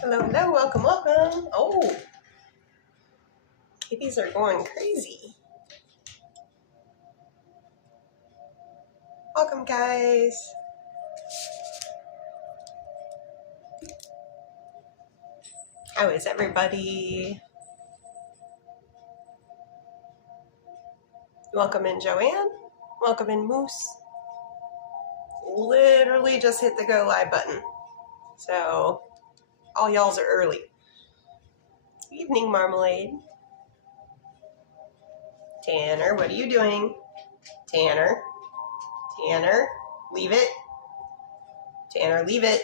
Hello, hello, welcome, welcome. Oh, kitties are going crazy. Welcome, guys. How is everybody? Welcome in, Joanne. Welcome in, Moose. Literally just hit the go live button. So, all y'alls are early. Evening, Marmalade. Tanner, what are you doing? Tanner. Tanner, leave it. Tanner, leave it.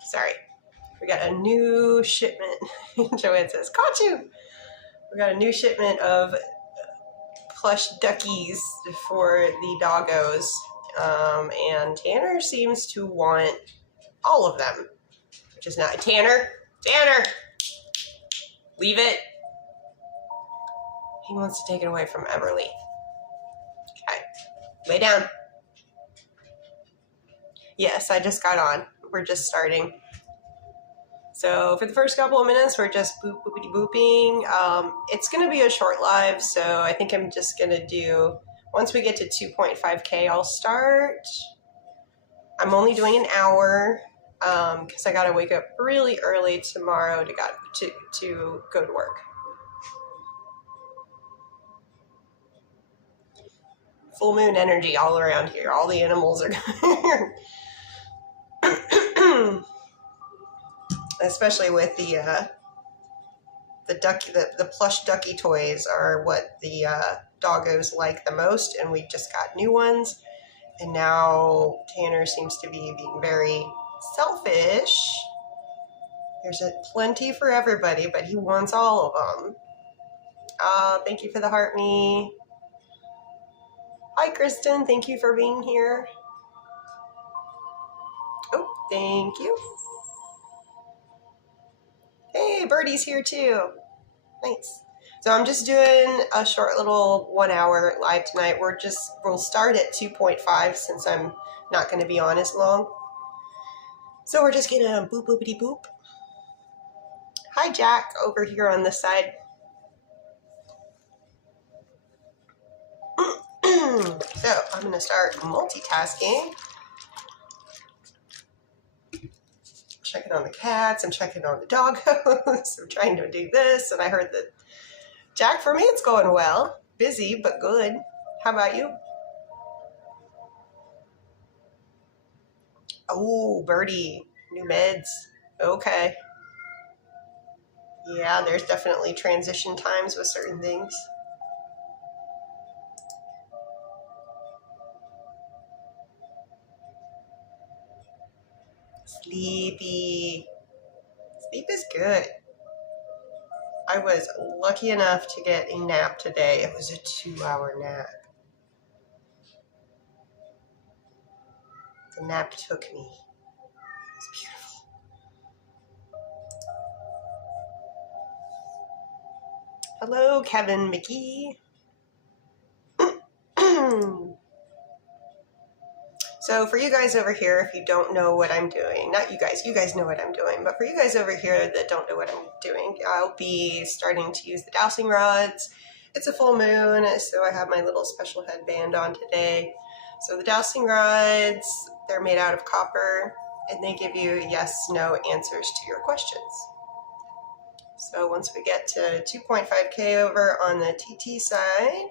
Sorry. We got a new shipment. Joanne says, caught you. We got a new shipment of plush duckies for the doggos. And Tanner seems to want all of them, which is not. Tanner, leave it. He wants to take it away from Emerly. Okay, lay down. Yes, I just got on. We're just starting. So for the first couple of minutes, we're just boopity booping. It's going to be a short live, so I think I'm just going to do, once we get to 2.5K, I'll start. I'm only doing an hour because I got to wake up really early tomorrow to go to work. Full moon energy all around here. All the animals are especially with the plush ducky toys are what the doggos like the most, and we just got new ones. And now Tanner seems to be being very selfish. There's plenty for everybody, but he wants all of them. Thank you for the heart me. Hi, Kristen. Thank you for being here. Oh, thank you. Hey, Birdie's here too. Nice. So I'm just doing a short little 1 hour live tonight. We'll start at 2.5 since I'm not going to be on as long. So we're just gonna boop boopity boop. Hi, Jack, over here on this side. So I'm gonna start multitasking. Checking on the cats, I'm checking on the doggos, I'm trying to do this, and I heard that, Jack, for me it's going well. Busy, but good. How about you? Oh, Birdie, new meds. Okay. Yeah, there's definitely transition times with certain things. Sleepy. Sleep is good. I was lucky enough to get a nap today. It was a 2-hour nap. The nap took me. It was beautiful. Hello, Kevin Mickey. So for you guys over here, if you don't know what I'm doing, not you guys know what I'm doing, but for you guys over here that don't know what I'm doing, I'll be starting to use the dowsing rods. It's a full moon, so I have my little special headband on today. So the dowsing rods, they're made out of copper, and they give you yes, no answers to your questions. So once we get to 2.5K over on the TT side,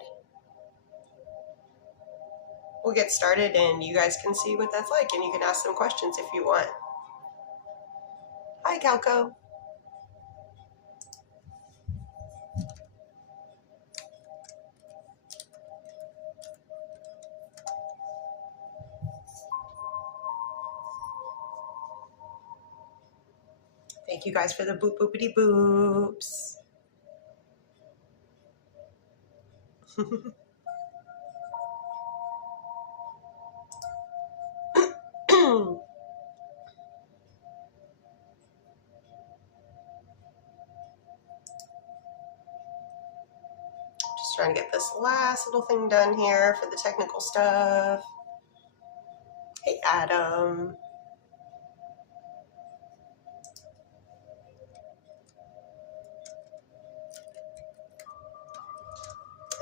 we'll get started and you guys can see what that's like, and you can ask some questions if you want. Hi, Calco. Thank you guys for the boop boopity boops. Just trying to get this last little thing done here for the technical stuff. Hey, Adam.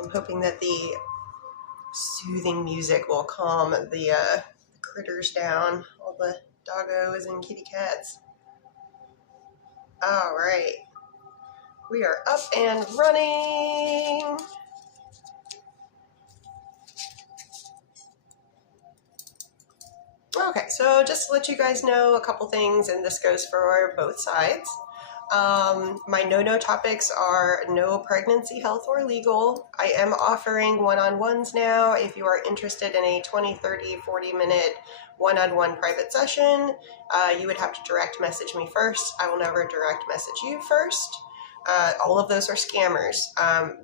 I'm hoping that the soothing music will calm the critters down, all the doggos and kitty cats. All right. We are up and running. Okay, so just to let you guys know a couple things, and this goes for both sides. My no topics are no pregnancy, health, or legal. I am offering one-on-ones now. If you are interested in a 20, 30, 40-minute one-on-one private session, you would have to direct message me first. I will never direct message you first. All of those are scammers.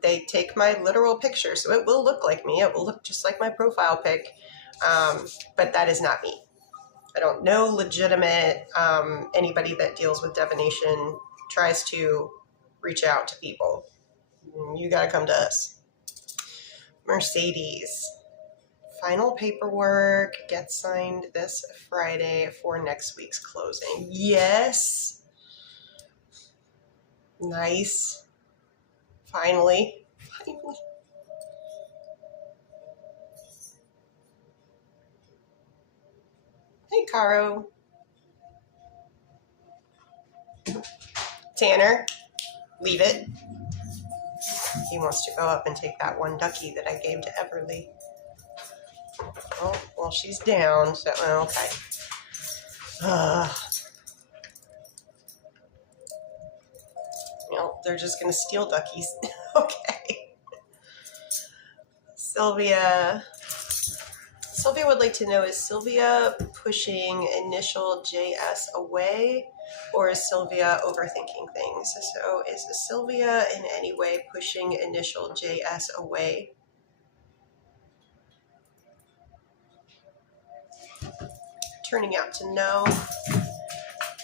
They take my literal picture, so it will look like me. It will look just like my profile pic, but that is not me. I don't know legitimate anybody that deals with divination tries to reach out to people. You got to come to us. Mercedes. Final paperwork gets signed this Friday for next week's closing. Yes. Nice. Finally. Hey, Caro. Tanner, leave it. He wants to go up and take that one ducky that I gave to Everly. Oh, well, she's down, so okay. They're just going to steal duckies. Okay. Sylvia would like to know, is Sylvia pushing initial JS away, or is Sylvia overthinking things? So is Sylvia in any way pushing initial JS away? Turning out to no.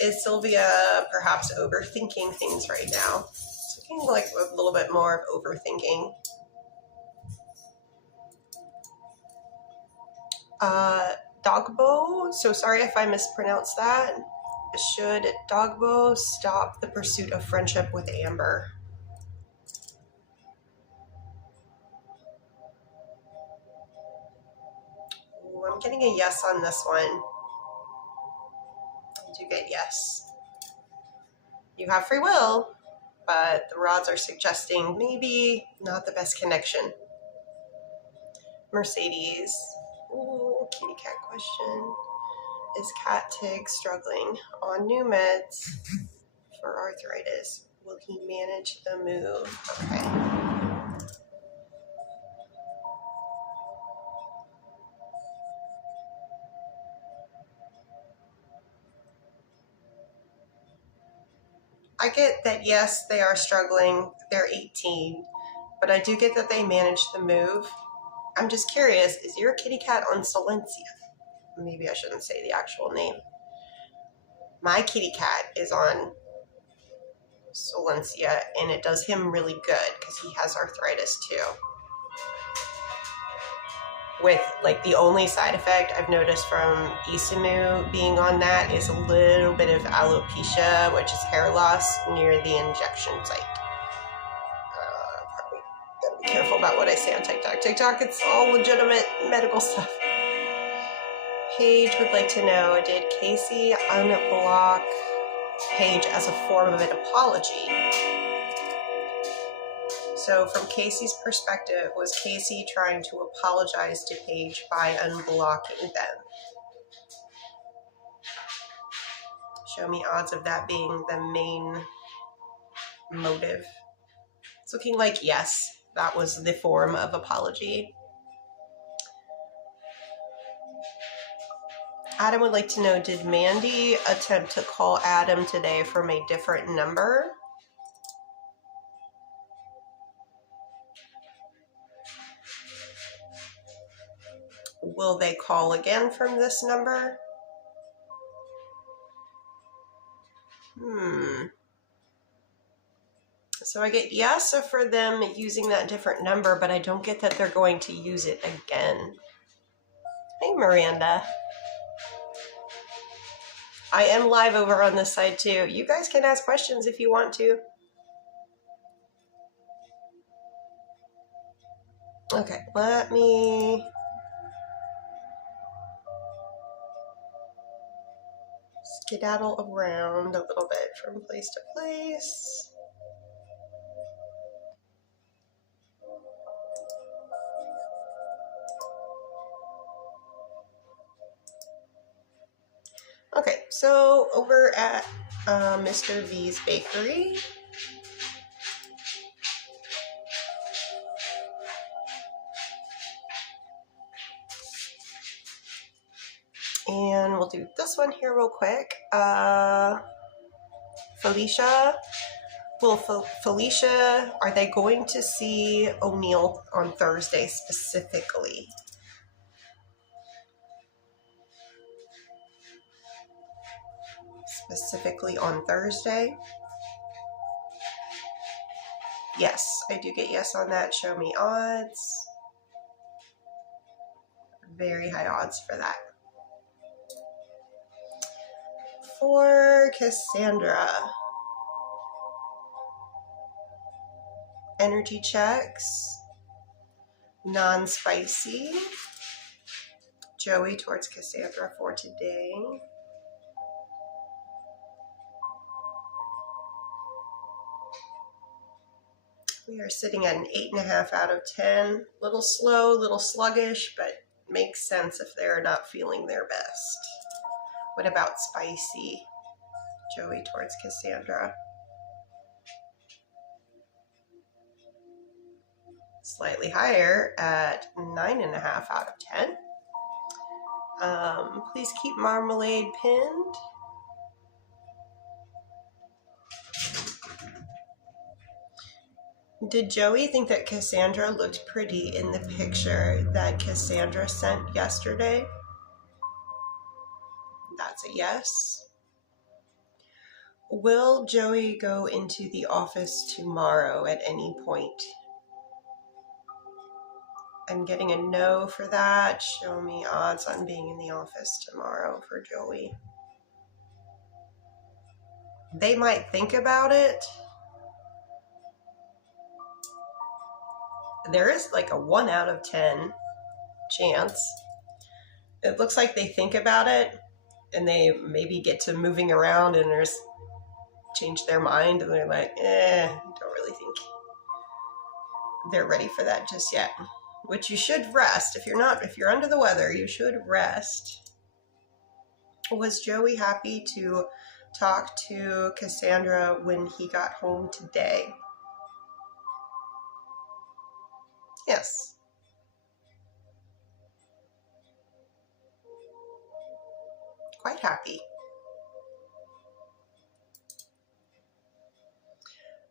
Is Sylvia perhaps overthinking things right now? It's looking like a little bit more of overthinking. Dogbo, so sorry if I mispronounced that. Should Dogbo stop the pursuit of friendship with Amber? Ooh, I'm getting a yes on this one. I do get yes. You have free will, but the rods are suggesting maybe not the best connection. Mercedes. Ooh, kitty cat question. Is Cat Tig struggling on new meds for arthritis? Will he manage the move? Okay. I get that, yes, they are struggling. They're 18, but I do get that they manage the move. I'm just curious, is your kitty cat on Silencia? Maybe I shouldn't say the actual name. My kitty cat is on Silencia, and it does him really good because he has arthritis too. With like the only side effect I've noticed from Isamu being on that is a little bit of alopecia, which is hair loss near the injection site. Probably gotta be careful about what I say on TikTok. TikTok, it's all legitimate medical stuff. Paige would like to know, did Casey unblock Paige as a form of an apology? So from Casey's perspective, was Casey trying to apologize to Paige by unblocking them? Show me odds of that being the main motive. It's looking like yes, that was the form of apology. Adam would like to know, did Mandy attempt to call Adam today from a different number? Will they call again from this number? So I get yes for them using that different number, but I don't get that they're going to use it again. Hey, Miranda. I am live over on this side too. You guys can ask questions if you want to. Okay, let me skedaddle around a little bit from place to place. Okay, so over at Mr. V's Bakery, and we'll do this one here real quick. Felicia, Felicia, are they going to see O'Neill on Thursday specifically? Specifically on Thursday? Yes, I do get yes on that. Show me odds. Very high odds for that. For Cassandra, energy checks, non-spicy. Joey towards Cassandra for today. We are sitting at an 8.5 out of 10. Little slow, little sluggish, but makes sense if they're not feeling their best. What about spicy? Joey towards Cassandra. Slightly higher at 9.5 out of 10. Please keep marmalade pinned. Did Joey think that Cassandra looked pretty in the picture that Cassandra sent yesterday? That's a yes. Will Joey go into the office tomorrow at any point? I'm getting a no for that. Show me odds on being in the office tomorrow for Joey. They might think about it. There is like a 1 out of 10 chance. It looks like they think about it and they maybe get to moving around and there's change their mind and they're like, don't really think they're ready for that just yet. Which you should rest. If you're under the weather, you should rest. Was Joey happy to talk to Cassandra when he got home today? Yes. Quite happy.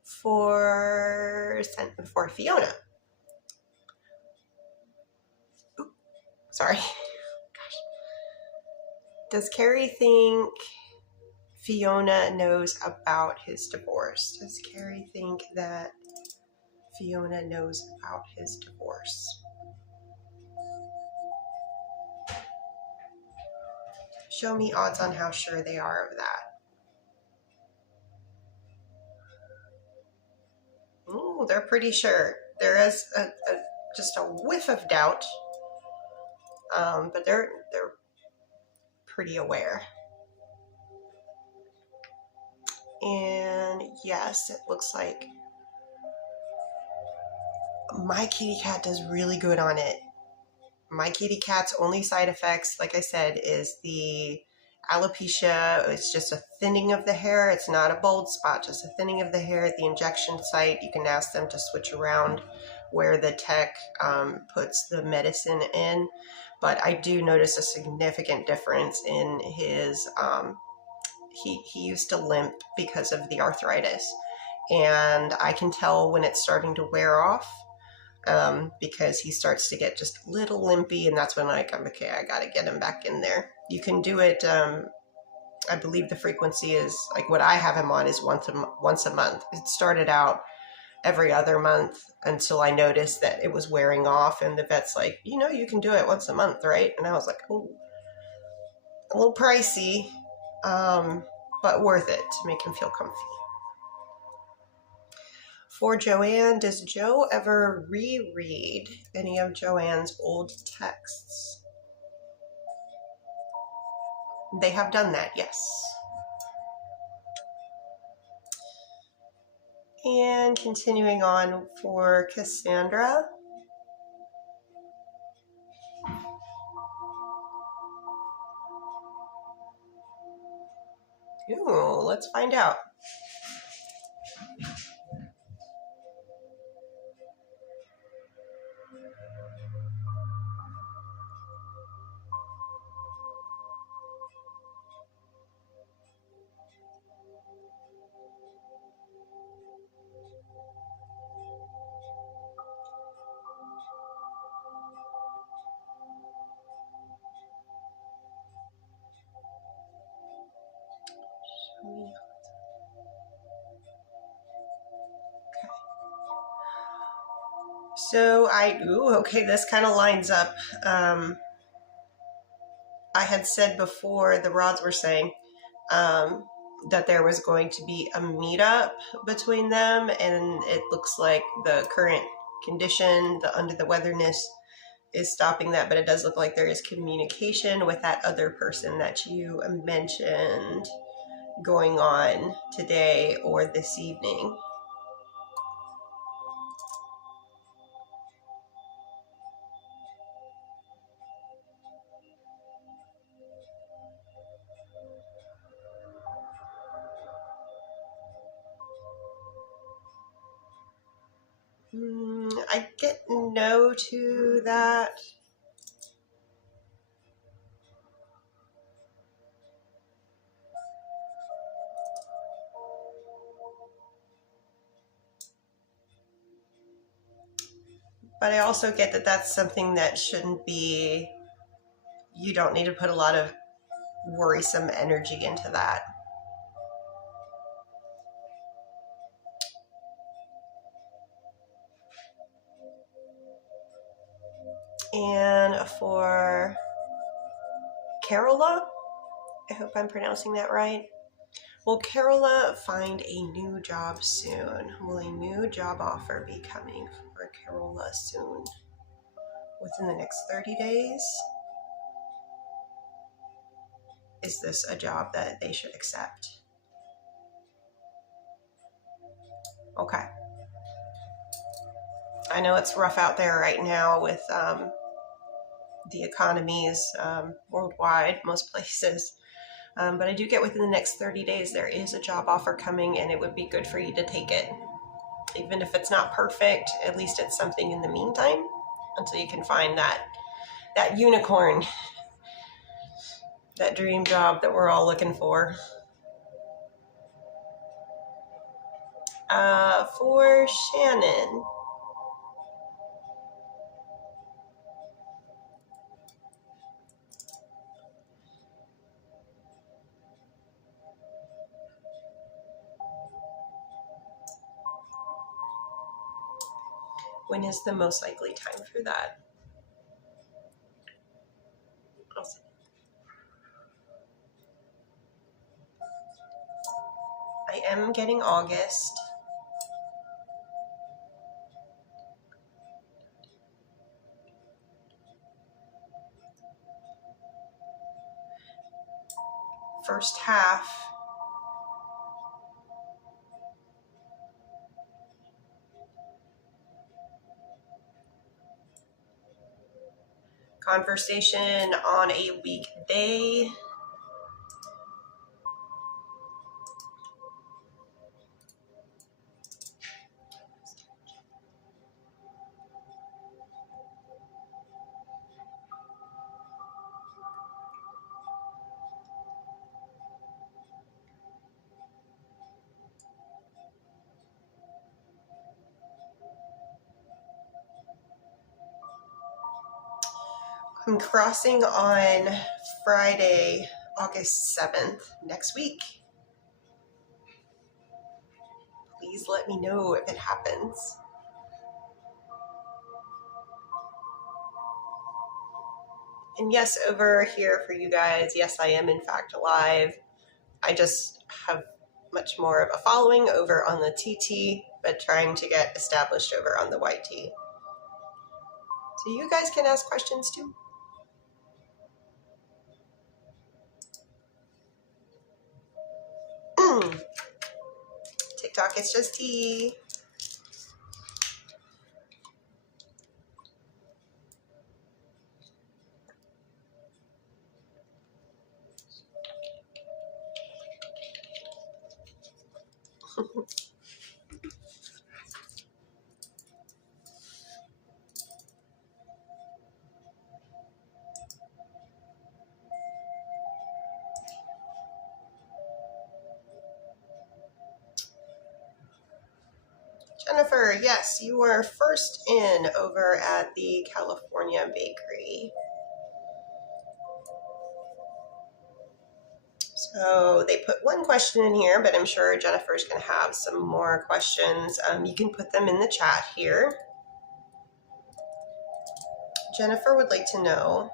For Fiona. Ooh, sorry. Gosh. Does Carrie think Fiona knows about his divorce? Does Carrie think that Fiona knows about his divorce? Show me odds on how sure they are of that. Ooh, they're pretty sure. There is just a whiff of doubt, but they're pretty aware. And yes, it looks like my kitty cat does really good on it. My kitty cat's only side effects, like I said, is the alopecia. It's just a thinning of the hair. It's not a bald spot, just a thinning of the hair at the injection site. You can ask them to switch around where the tech puts the medicine in. But I do notice a significant difference in his, he used to limp because of the arthritis. And I can tell when it's starting to wear off. Because he starts to get just a little limpy, and that's when I'm okay, I gotta get him back in there. You can do it, I believe the frequency is, like what I have him on is once a month. It started out every other month until I noticed that it was wearing off, and the vet's like, you can do it once a month, right? And I was like, oh, a little pricey, but worth it to make him feel comfy. For Joanne, does Joe ever reread any of Joanne's old texts? They have done that, yes. And continuing on for Cassandra. Ooh, let's find out. So okay, this kind of lines up. I had said before, the rods were saying that there was going to be a meetup between them, and it looks like the current condition, the under the weatherness, is stopping that, but it does look like there is communication with that other person that you mentioned going on today or this evening. I get no to that. But I also get that that's something that shouldn't be, you don't need to put a lot of worrisome energy into that. And for Carola, I hope I'm pronouncing that right. Will Carola find a new job soon? Will a new job offer be coming for Carola soon? Within the next 30 days? Is this a job that they should accept? Okay. I know it's rough out there right now with the economies worldwide, most places. But I do get within the next 30 days there is a job offer coming, and it would be good for you to take it. Even if it's not perfect, at least it's something in the meantime until you can find that unicorn, that dream job that we're all looking for. For Shannon. When is the most likely time for that? I am getting August. First half. Conversation on a weekday. I'm crossing on Friday, August 7th, next week. Please let me know if it happens. And yes, over here for you guys, yes, I am in fact alive. I just have much more of a following over on the TT, but trying to get established over on the YT. So you guys can ask questions too. TikTok, it's just tea. Jennifer, yes, you were first in over at the California Bakery. So they put one question in here, but I'm sure Jennifer's going to have some more questions. You can put them in the chat here. Jennifer would like to know,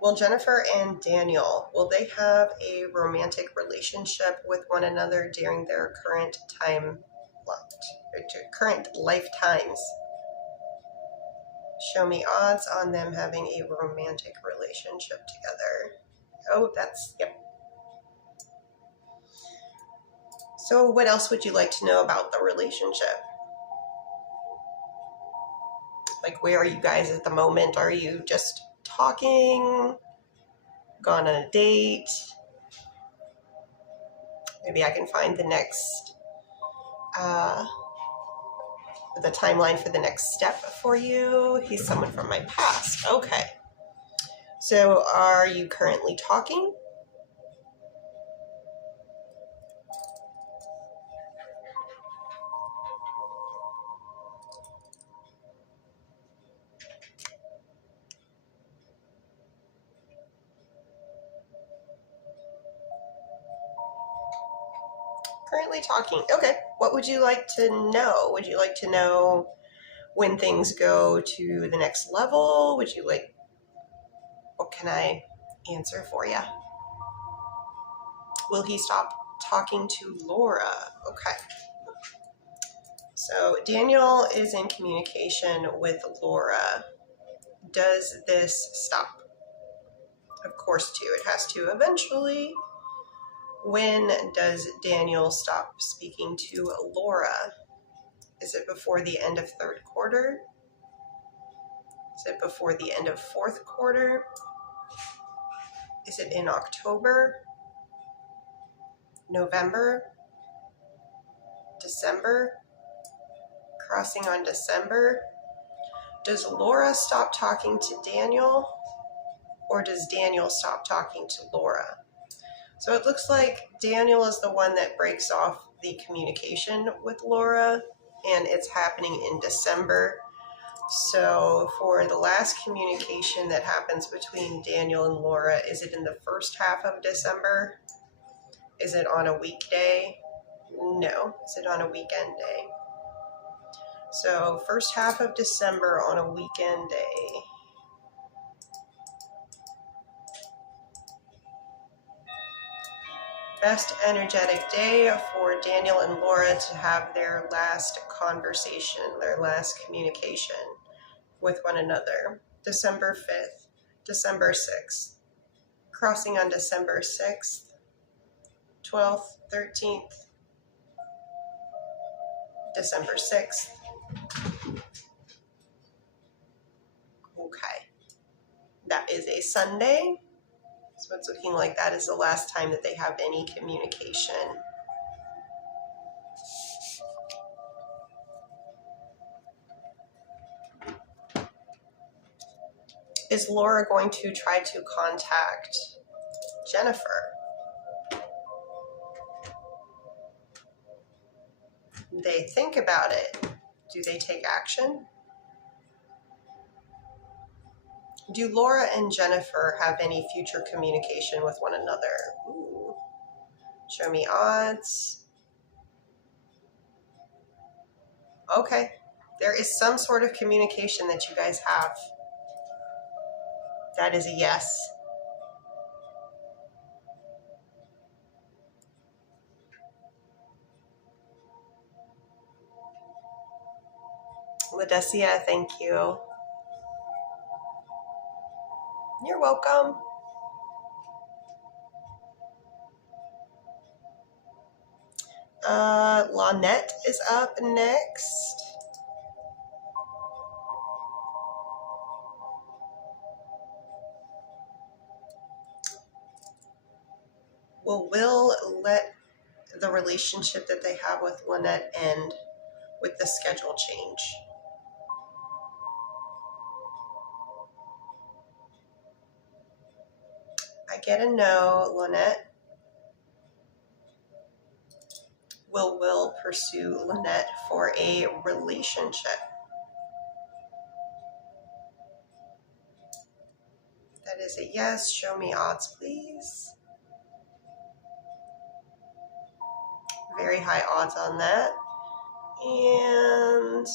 will Jennifer and Daniel, will they have a romantic relationship with one another during their current lifetimes? Show me odds on them having a romantic relationship together. Oh, yep. So what else would you like to know about the relationship? Like, where are you guys at the moment? Are you just talking? Gone on a date? Maybe I can find the next, the timeline for the next step for you. He's someone from my past. Okay. So are you currently talking? Currently talking. Okay. What would you like to know? Would you like to know when things go to the next level? Would you like, what can I answer for you? Will he stop talking to Laura? Okay. So Daniel is in communication with Laura. Does this stop? Of course to. It has to eventually. When does Daniel stop speaking to Laura? Is it before the end of third quarter? Is it before the end of fourth quarter? Is it in October? November? December? Crossing on December? Does Laura stop talking to Daniel? Or does Daniel stop talking to Laura? So it looks like Daniel is the one that breaks off the communication with Laura, and it's happening in December. So for the last communication that happens between Daniel and Laura, is it in the first half of December? Is it on a weekday? No. Is it on a weekend day? So first half of December on a weekend day. Best energetic day for Daniel and Laura to have their last conversation, their last communication with one another. December 5th, December 6th, crossing on December 6th, 12th, 13th, December 6th. Okay. That is a Sunday. So it's looking like that is the last time that they have any communication. Is Laura going to try to contact Jennifer? They think about it. Do they take action? Do Laura and Jennifer have any future communication with one another? Ooh. Show me odds. Okay. There is some sort of communication that you guys have. That is a yes. Ladessia, thank you. You're welcome. Lynette is up next. Will Will let the relationship that they have with Lynette end with the schedule change? I get a no, Lynette. Will Will pursue Lynette for a relationship? That is a yes. Show me odds, please. Very high odds on that. And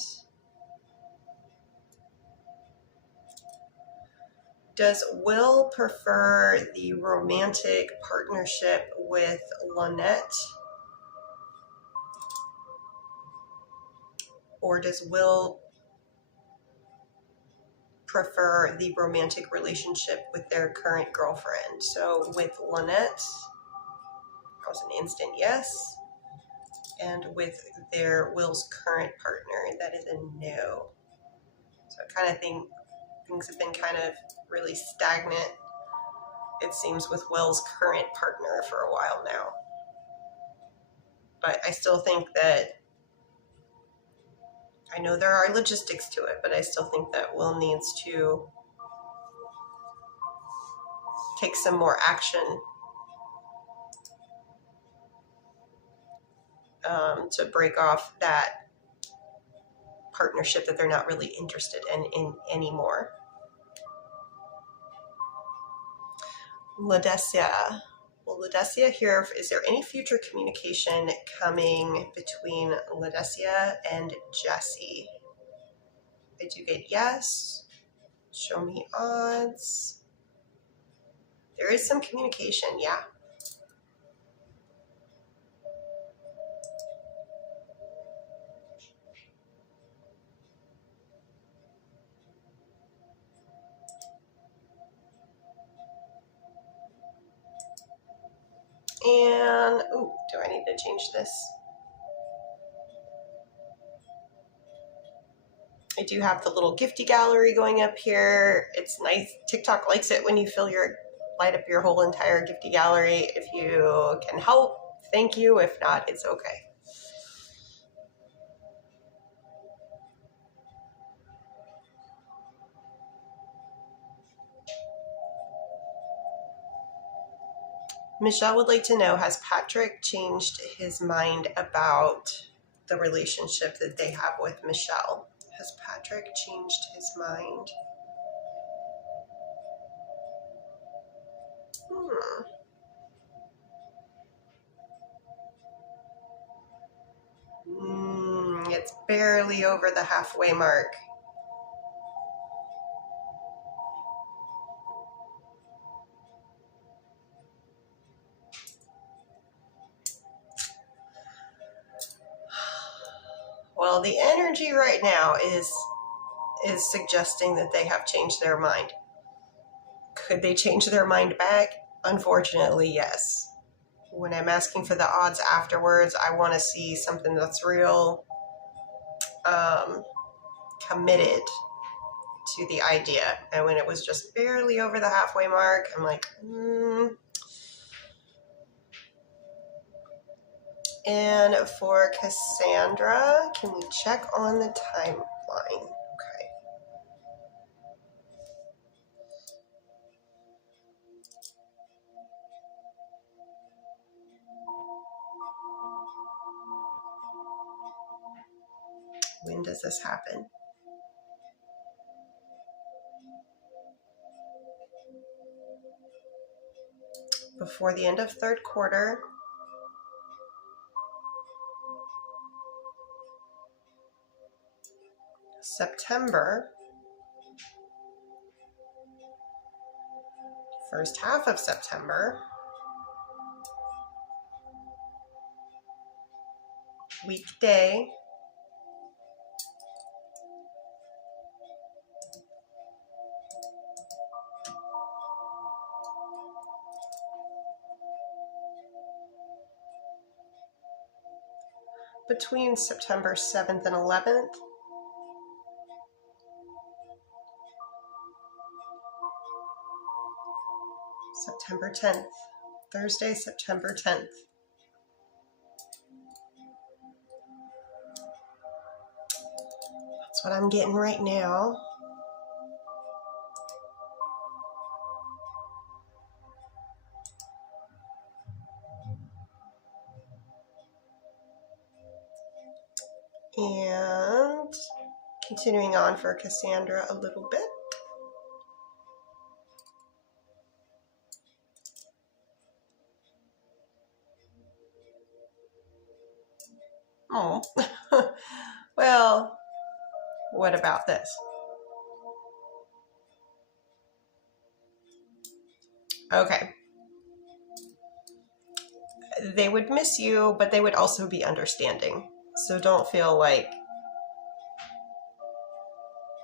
does Will prefer the romantic partnership with Lynette? Or does Will prefer the romantic relationship with their current girlfriend? So with Lynette, that was an instant yes. And with Will's current partner, that is a no. So I kind of think things have been kind of really stagnant, it seems, with Will's current partner for a while now. But I still think that, I know there are logistics to it, but I still think that Will needs to take some more action to break off that partnership that they're not really interested in anymore. Ladessia. Well, Ladessia here, is there any future communication coming between Ladessia and Jesse? I do get yes. Show me odds. There is some communication, yeah. And, oh, do I need to change this? I do have the little gifty gallery going up here. It's nice. TikTok likes it when you light up your whole entire gifty gallery. If you can help, thank you. If not, it's okay. Michelle would like to know, has Patrick changed his mind about the relationship that they have with Michelle? Has Patrick changed his mind? It's barely over the halfway mark. Well, the energy right now is suggesting that they have changed their mind. Could they change their mind back? Unfortunately, yes. When I'm asking for the odds afterwards, I want to see something that's real committed to the idea. And when it was just barely over the halfway mark, I'm like, And for Cassandra, can we check on the timeline? Okay. When does this happen? Before the end of third quarter. September. First half of September. Weekday. between September 7th and 11th. September 10th. Thursday, September 10th. That's what I'm getting right now. And continuing on for Cassandra a little bit. Oh, well, what about this? Okay. They would miss you, but they would also be understanding. So don't feel like,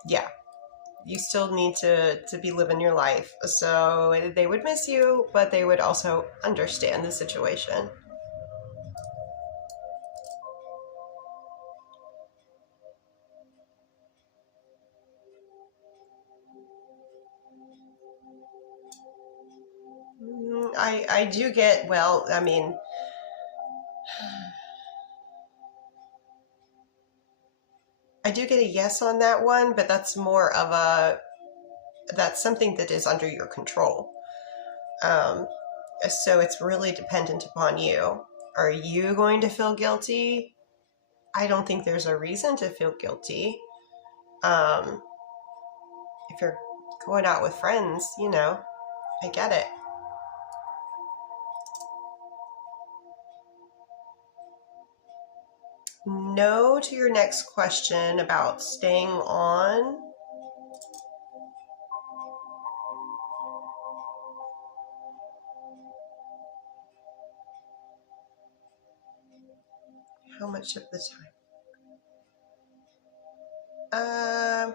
yeah, you still need to be living your life. So they would miss you, but they would also understand the situation. I do get, well, I mean, I do get a yes on that one, but that's more of a, that's something that is under your control. So it's really dependent upon you. Are you going to feel guilty? I don't think there's a reason to feel guilty. If you're going out with friends, you know, I get it. No to your next question about staying on. How much of the time?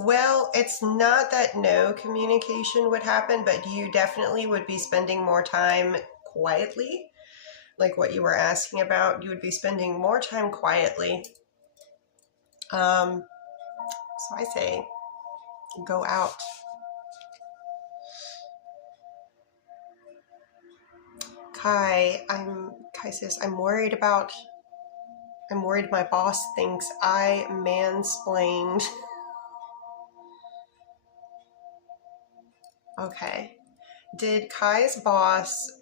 Well, it's not that no communication would happen, but you definitely would be spending more time quietly. Like what you were asking about, you would be spending more time quietly. So I say, go out. Kai says, I'm worried my boss thinks I mansplained. Okay. Did Kai's boss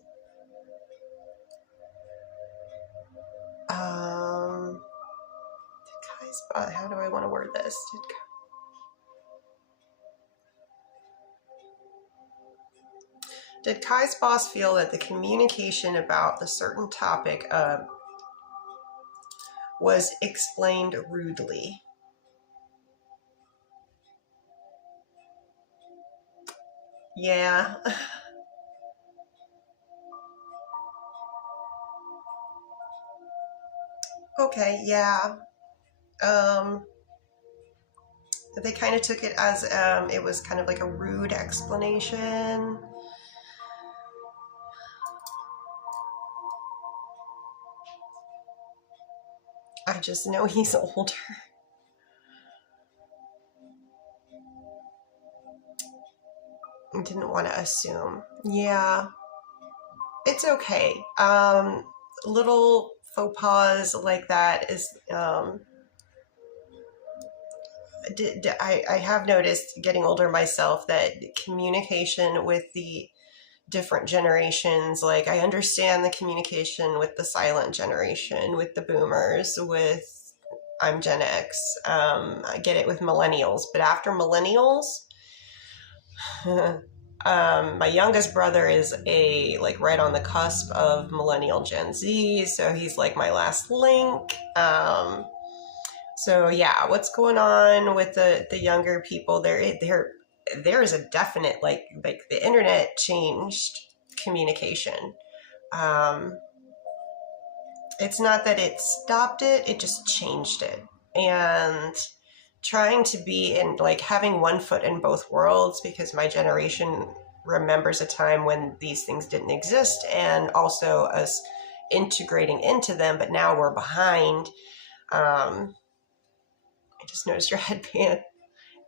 how do I want to word this? Did Kai's boss feel that the communication about the certain topic was explained rudely? Yeah. Okay, yeah. They kind of took it as it was kind of like a rude explanation. I just know he's older. I didn't want to assume. Yeah. It's okay. Little faux pas like that is I have noticed getting older myself that communication with the different generations, like I understand the communication with the silent generation, with the boomers, with I'm Gen X, I get it with millennials, but after millennials, my youngest brother is right on the cusp of millennial Gen Z, so he's like my last link. So yeah, what's going on with the younger people? There is a definite like the internet changed communication. It's not that it stopped it, it just changed it. And trying to be in like having one foot in both worlds, because my generation remembers a time when these things didn't exist, and also us integrating into them, but now we're behind. I just noticed your headband.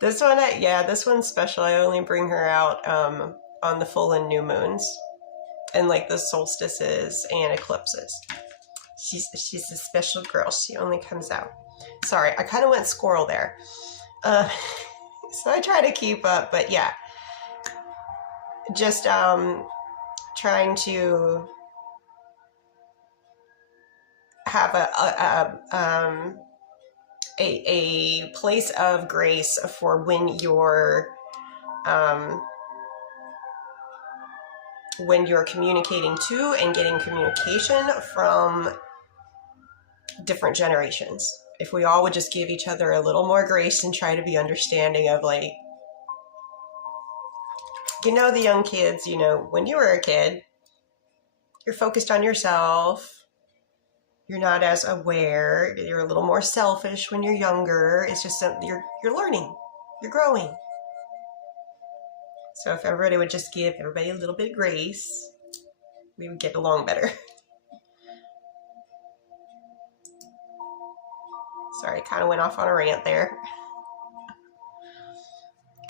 This one, this one's special. I only bring her out on the full and new moons, and like the solstices and eclipses. She's a special girl. She only comes out. Sorry, I kind of went squirrel there. So I try to keep up, but yeah, just trying to have a place of grace for when you're communicating to and getting communication from different generations. If we all would just give each other a little more grace and try to be understanding of, like, the young kids, when you were a kid, you're focused on yourself. You're not as aware. You're a little more selfish when you're younger. It's just you're learning. You're growing. So if everybody would just give everybody a little bit of grace, we would get along better. Sorry, kind of went off on a rant there.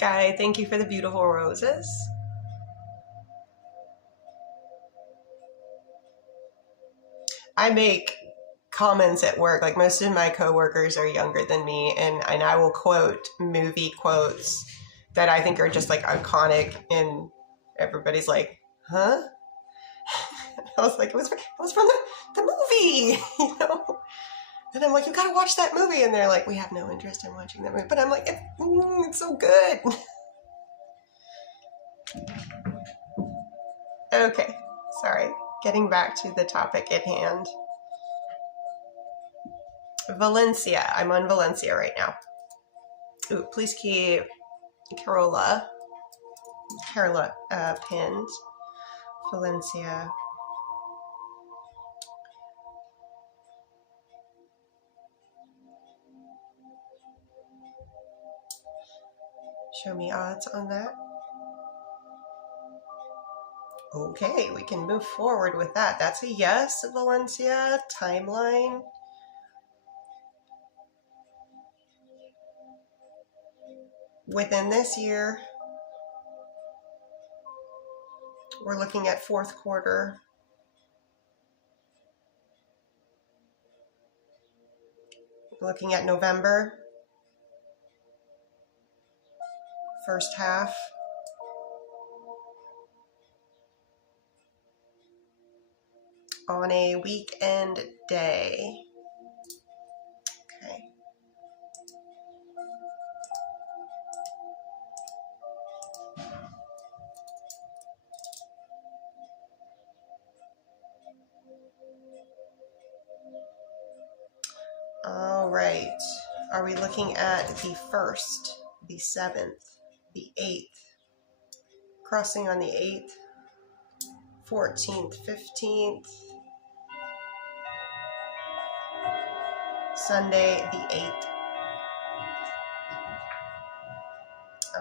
Guy, thank you for the beautiful roses. I make comments at work, like most of my coworkers are younger than me, and I will quote movie quotes that I think are just like iconic, and everybody's like, huh? I was like, it was from the movie, And I'm like, you gotta watch that movie, and they're like, we have no interest in watching that movie. But I'm like, it's so good. Okay, sorry. Getting back to the topic at hand. Valencia. I'm on Valencia right now. Ooh, please keep Carola pinned. Valencia. Show me odds on that. Okay, we can move forward with that. That's a yes, Valencia. Timeline. Within this year, we're looking at fourth quarter. Looking at November. First half. On a weekend day. Okay. All right. Are we looking at the 1st, the 7th, the 8th? Crossing on the 8th, 14th, 15th. Sunday, the 8th.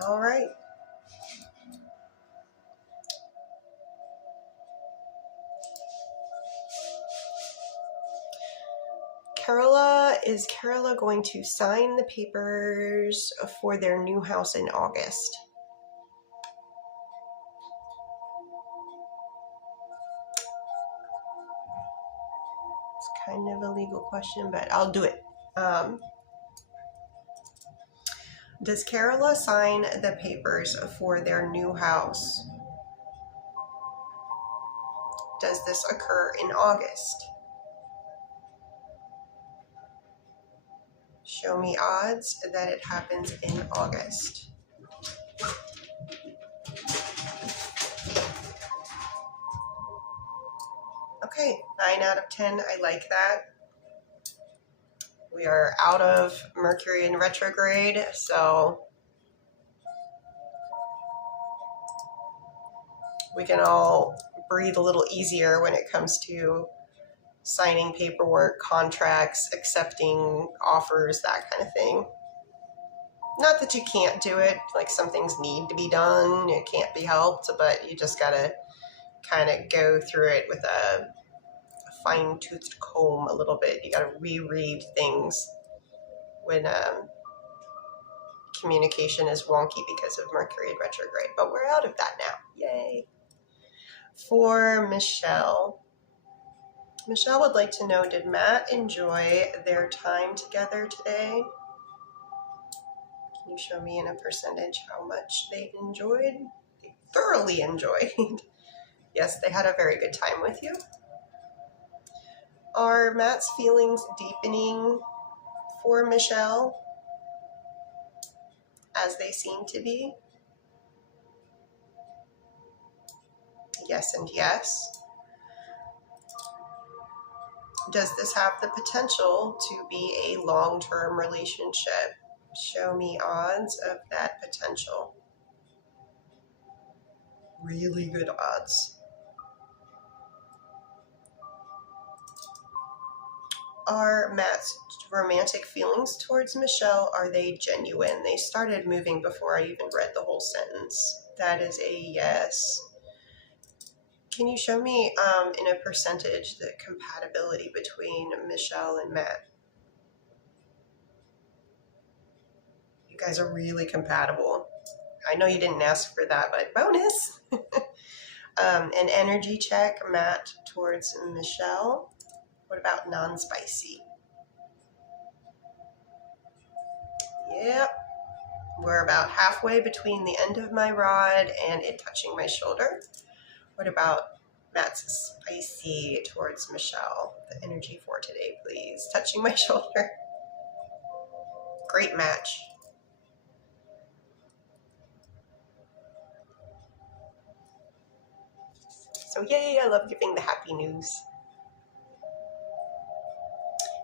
All right. Is Carola going to sign the papers for their new house in August? It's kind of a legal question, but I'll do it. Does Carola sign the papers for their new house? Does this occur in August? Show me odds that it happens in August. Okay, 9 out of 10. I like that. We are out of Mercury in retrograde, so we can all breathe a little easier when it comes to signing paperwork, contracts, accepting offers, that kind of thing. Not that you can't do it, like some things need to be done, it can't be helped, but you just gotta kind of go through it with a fine-toothed comb a little bit. You got to reread things when communication is wonky because of Mercury in retrograde. But we're out of that now. Yay. For Michelle. Michelle would like to know, did Matt enjoy their time together today? Can you show me in a percentage how much they enjoyed? They thoroughly enjoyed. Yes, they had a very good time with you. Are Matt's feelings deepening for Michelle as they seem to be? Yes and yes. Does this have the potential to be a long-term relationship? Show me odds of that potential. Really good odds. Are Matt's romantic feelings towards Michelle, are they genuine? They started moving before I even read the whole sentence. That is a yes. Can you show me in a percentage the compatibility between Michelle and Matt? You guys are really compatible. I know you didn't ask for that, but bonus. An energy check, Matt towards Michelle. What about non-spicy? Yep. We're about halfway between the end of my rod and it touching my shoulder. What about Matt's spicy towards Michelle? The energy for today, please. Touching my shoulder. Great match. So yay, I love giving the happy news.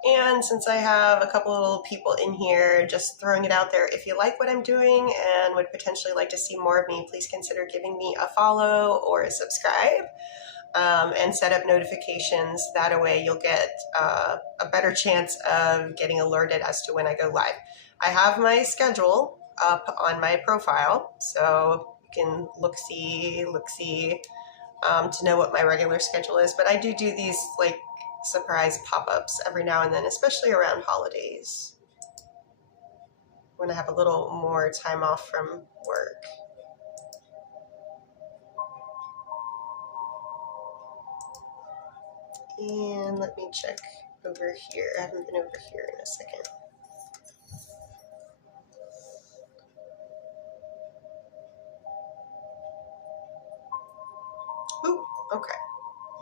And since I have a couple of little people in here, just throwing it out there, if you like what I'm doing and would potentially like to see more of me, please consider giving me a follow or a subscribe, and set up notifications. That way you'll get a better chance of getting alerted as to when I go live. I have my schedule up on my profile, so you can look-see, to know what my regular schedule is. But I do these like surprise pop-ups every now and then, especially around holidays when I have a little more time off from work. And let me check over here. I haven't been over here in a second. Ooh, okay.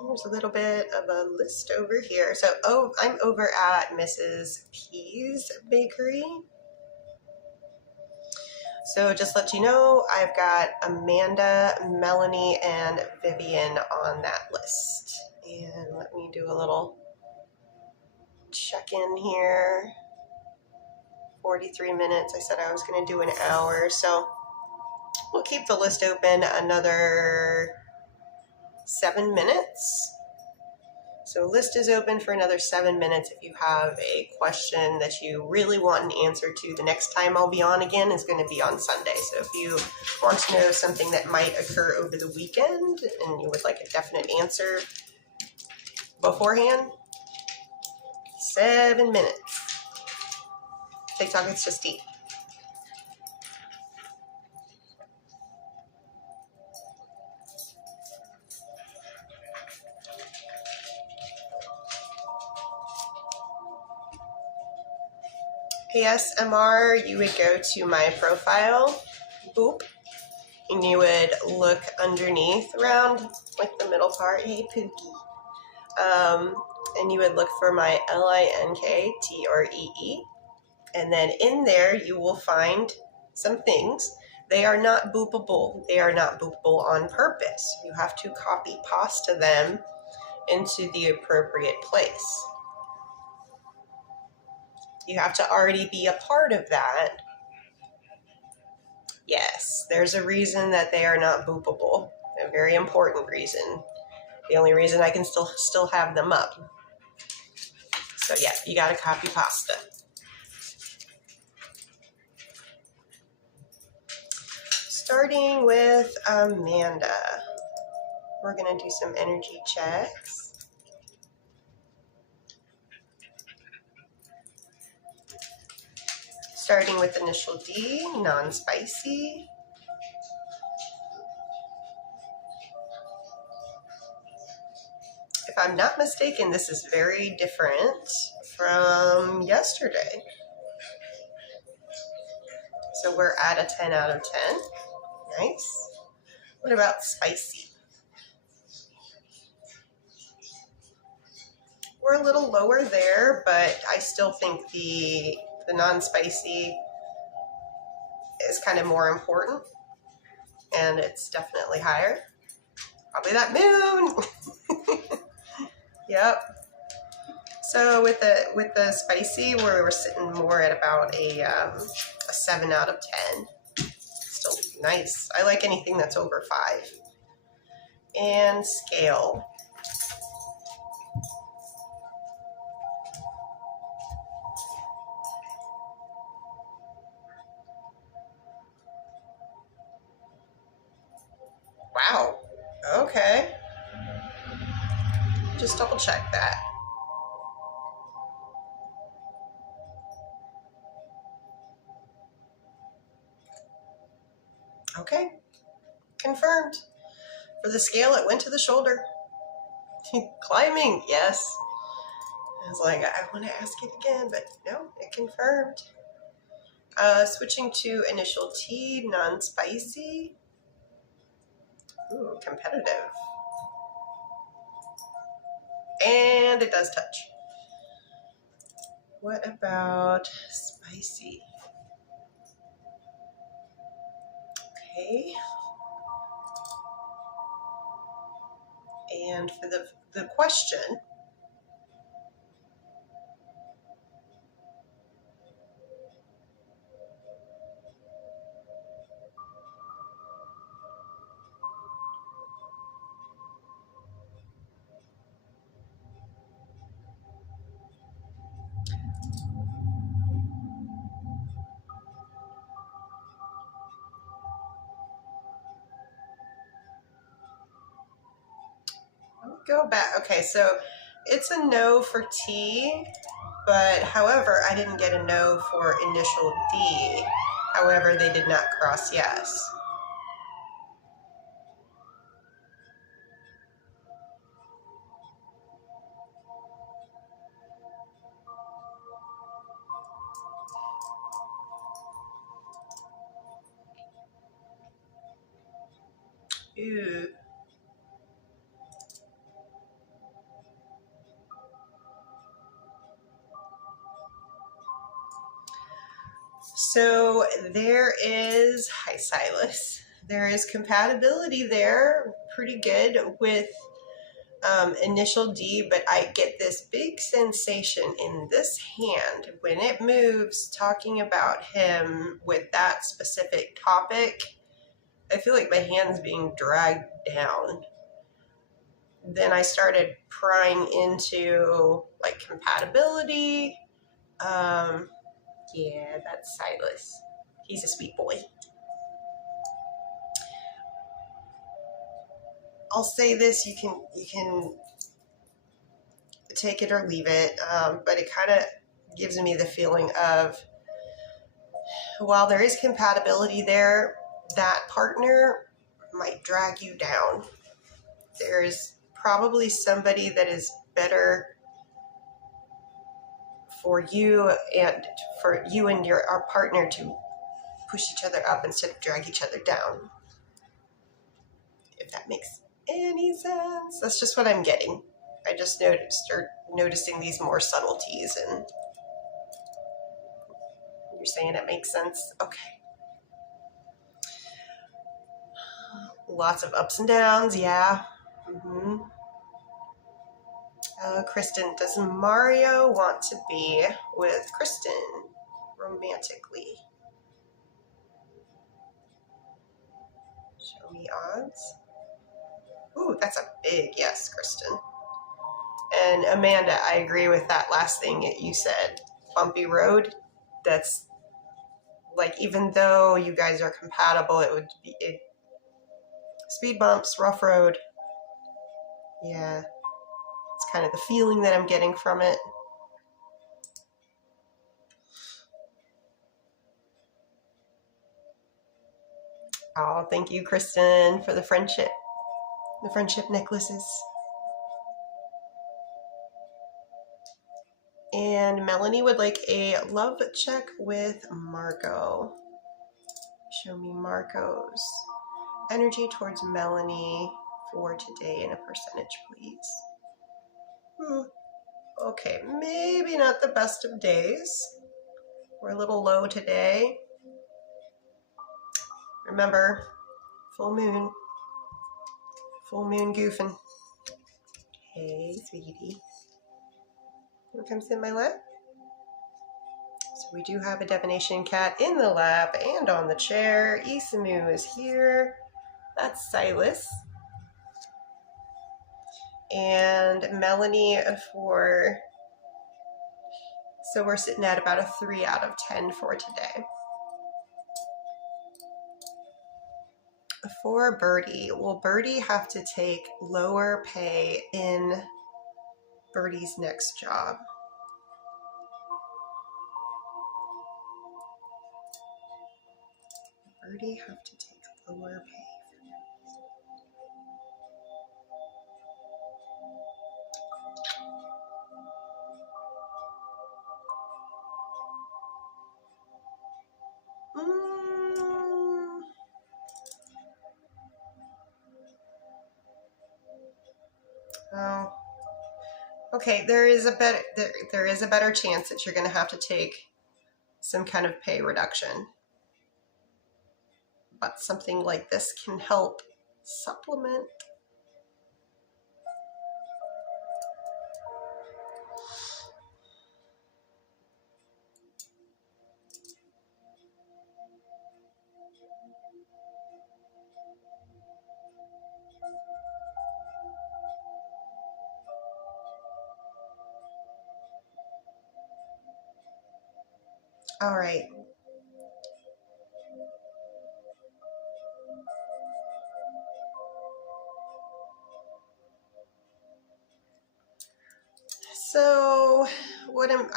There's a little bit of a list over here. So, I'm over at Mrs. P's Bakery. So just let you know, I've got Amanda, Melanie, and Vivian on that list. And let me do a little check-in here. 43 minutes. I said I was going to do an hour. So we'll keep the list open another 7 minutes. So list is open for another 7 minutes. If you have a question that you really want an answer to, the next time I'll be on again is going to be on Sunday. So if you want to know something that might occur over the weekend and you would like a definite answer beforehand, 7 minutes. TikTok, it's just eat. ASMR, you would go to my profile, boop, and you would look underneath around like the middle part, hey Pookie, and you would look for my LINKTREE, and then in there you will find some things. They are not boopable. They are not boopable on purpose. You have to copy pasta them into the appropriate place. You have to already be a part of that. Yes, there's a reason that they are not boopable. A very important reason. The only reason I can still have them up. So yeah, you gotta copy pasta. Starting with Amanda. We're gonna do some energy checks. Starting with initial D, non-spicy. If I'm not mistaken, this is very different from yesterday. So we're at a 10 out of 10. Nice. What about spicy? We're a little lower there, but I still think the non-spicy is kind of more important, and it's definitely higher. Probably that moon. Yep. So with the spicy, we're sitting more at about a 7 out of 10. Still nice. I like anything that's over 5. And scale. Wow. Okay. Just double check that. Okay. Confirmed. For the scale, it went to the shoulder. Climbing, yes. I was like, I want to ask it again, but no, it confirmed. Switching to initial T, non-spicy. Ooh, competitive. And it does touch. What about spicy? Okay. And for the question, go back. Okay, so it's a no for T, but however, I didn't get a no for initial D. However, they did not cross yes. Ooh. So there is, hi Silas, there is compatibility there, pretty good with initial D, but I get this big sensation in this hand when it moves talking about him with that specific topic. I feel like my hand's being dragged down. Then I started prying into like compatibility. Yeah, that's Silas. He's a sweet boy. I'll say this: you can take it or leave it, but it kind of gives me the feeling of, while there is compatibility there, that partner might drag you down. There's probably somebody that is better for you and our partner to push each other up instead of drag each other down. If that makes any sense. That's just what I'm getting. I just start noticing these more subtleties, and you're saying it makes sense? Okay. Lots of ups and downs, yeah. Mm-hmm. Kristen, does Mario want to be with Kristen romantically? Show me odds. Ooh, that's a big yes, Kristen. And Amanda, I agree with that last thing that you said. Bumpy road, that's like, even though you guys are compatible, it would be speed bumps, rough road. Yeah, it's kind of the feeling that I'm getting from it. Oh, thank you, Kristen, for the friendship necklaces. And Melanie would like a love check with Marco. Show me Marco's energy towards Melanie for today in a percentage, please. Okay, maybe not the best of days. We're a little low today. Remember, full moon goofing. Hey, sweetie. Who comes in my lap? So we do have a divination cat in the lap and on the chair. Isamu is here. That's Silas. And Melanie for... So we're sitting at about a 3 out of 10 for today. For Birdie, will Birdie have to take lower pay in Birdie's next job? Birdie have to take lower pay. Oh, okay. There is a better chance that you're going to have to take some kind of pay reduction, but something like this can help supplement. All right. So